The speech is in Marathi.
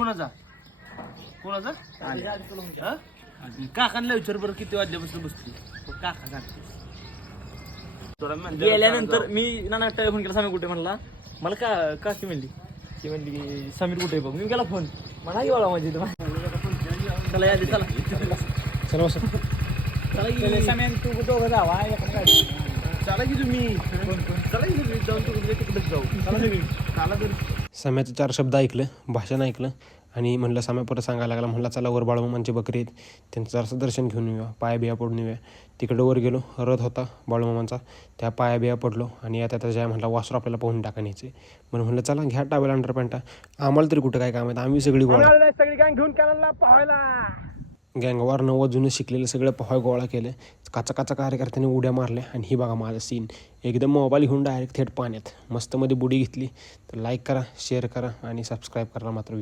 कोणाचा काकांना विचार बरं किती वाजल्यापासून बसते काका सांगते गेल्यानंतर मी नाना फोन केला समीर कुठे म्हणला मला काकी म्हणली ती म्हणली की समीर कुठे बघ मी गेला फोन म्हणा की मला माझी चला या चला चला बस चला तू दोघं जावा चला की तुम्ही चला की तुम्ही जाऊन तिकडे जाऊ चला तर सम्याचं 4 शब्द ऐकलं, भाषण ऐकलं आणि म्हणलं सम्या परत सांगायला लागला. म्हणला चला वर बाळूमामांचे बकरी आहेत, त्यांचं जरासं दर्शन घेऊन येऊया, पाया बिया पडून येऊया. तिकडं वर गेलो, रथ होता बाळूमामांचा, त्या पाया बिया पडलो आणि आता त्याच्या म्हणला वासरू आपल्याला पाहून टाका न्यायचे. म्हणून म्हणलं चला घ्या टावेल अंडरपॅन्टा, आम्हाला तरी कुठं काय काम आहे, आम्ही सगळी गोळा सगळी गँग घेऊन कॅनलला पाहायला गँगवार नव्वद जुनं शिकलेलं सगळं पोहाय गोळा केलं. काचा कार्यकर्त्याने उड्या मारल्या आणि ही बघा माझा सीन एकदम मोबाईल घेऊन डायरेक्ट थेट पाण्यात मस्तमध्ये बुडी घेतली. तर लाईक करा, शेअर करा आणि सबस्क्राईब करा मात्र.